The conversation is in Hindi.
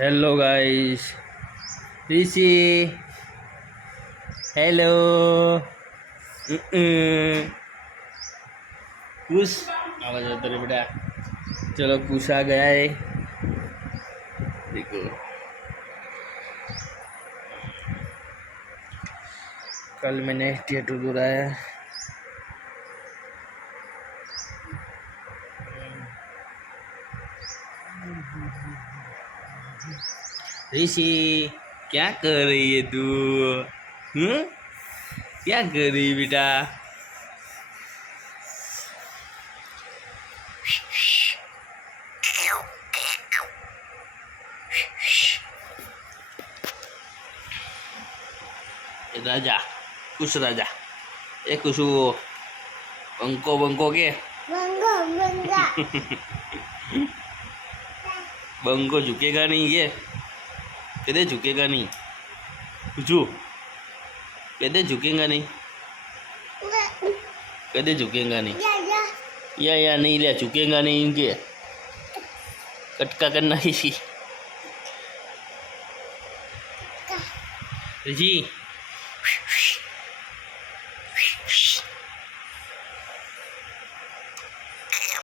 हेलो गाइस ऋषि हेलो कुश आवाज आता रे बेटा। चलो कुश आ गया है। देखो कल मैंने टैटू बनाया। ऋषि क्या कर रही है तू? क्या कर रही है बेटा? राजा कुछ राजा ए कुछ बंको बंको के बंगो बंगा बंको झुकेगा नहीं ये कदे झुकेगा नहीं कुछू कदे झुकेगा नहीं कदे झुकेगा नहीं या नहीं ले झुकेगा नहीं इनके कटका करना ही जी